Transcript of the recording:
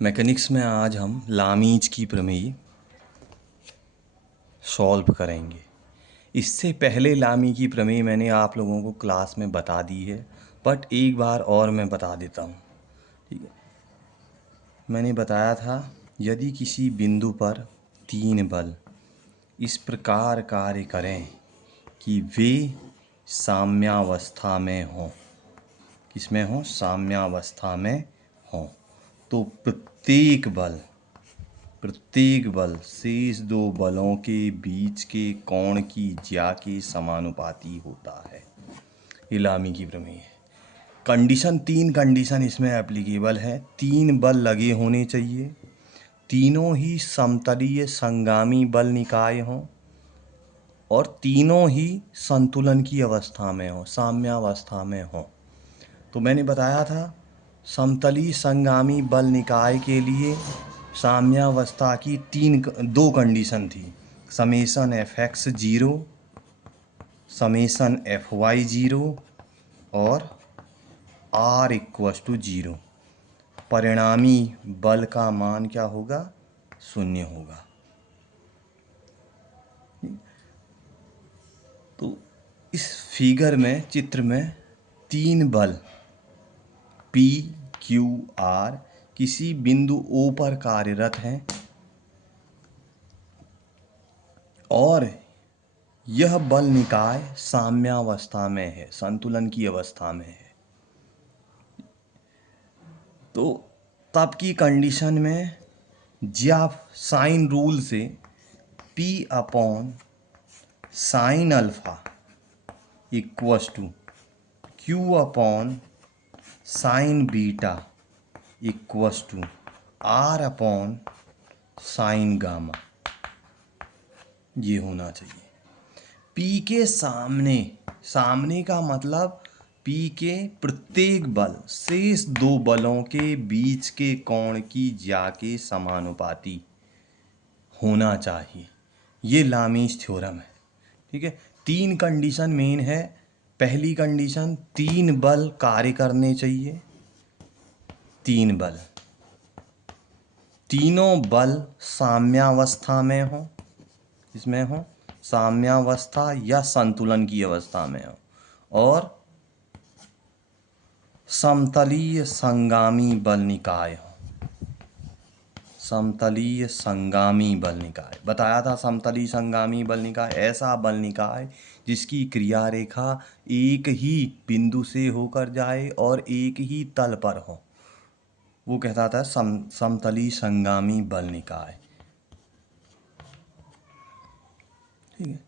Mechanics में आज हम लामीज की प्रमेय सॉल्व करेंगे। इससे पहले लामी की प्रमेय मैंने आप लोगों को क्लास में बता दी है, बट एक बार और मैं बता देता हूँ। ठीक है, मैंने बताया था यदि किसी बिंदु पर तीन बल इस प्रकार कार्य करें कि वे साम्यावस्था में हों, किसमें हों? साम्यावस्था में हों, तो प्रत्येक बल शेष दो बलों के बीच के कोण की ज्या के समानुपाती होता है। ये लामी की प्रमेय है। तीन कंडीशन इसमें एप्लीकेबल है। तीन बल लगे होने चाहिए, तीनों ही समतलीय संगामी बल निकाय हों और तीनों ही संतुलन की अवस्था में हों, साम्यावस्था में हों। तो मैंने बताया था समतली संगामी बल निकाय के लिए साम्यावस्था की दो कंडीशन थी, summation f x 0, summation f y 0 और आर इक्वस टू 0। परिणामी बल का मान क्या होगा? 0 होगा। तो इस फिगर में, चित्र में तीन बल P, Q, R किसी बिंदु O पर कार्यरत हैं और यह बल निकाय साम्यावस्था में है, संतुलन की अवस्था में है। तो तब की कंडीशन में ज्या साइन रूल से P upon sine alpha equals to Q upon sine beta equals to R upon sine gamma, ये होना चाहिए। P के सामने का मतलब P के प्रत्येक बल शेष दो बलों के बीच के कोण की ज्या के समानुपाती होना चाहिए। ये लामीज थ्योरम है। ठीक है, तीन कंडीशन मेन है। पहली कंडीशन, तीन बल कार्य करने चाहिए। तीन बल, तीनों बल साम्यावस्था में हो, इसमें हो साम्यावस्था या संतुलन की अवस्था में हो, और समतलीय संगामी बल निकाय हो। समतलीय संगामी बल निकाय बताया था। समतलीय संगामी बल निकाय ऐसा बल निकाय जिसकी क्रिया रेखा एक ही बिंदु से होकर जाए और एक ही तल पर हो, वो कहता था समतलीय संगामी बल निकाय। ठीक है,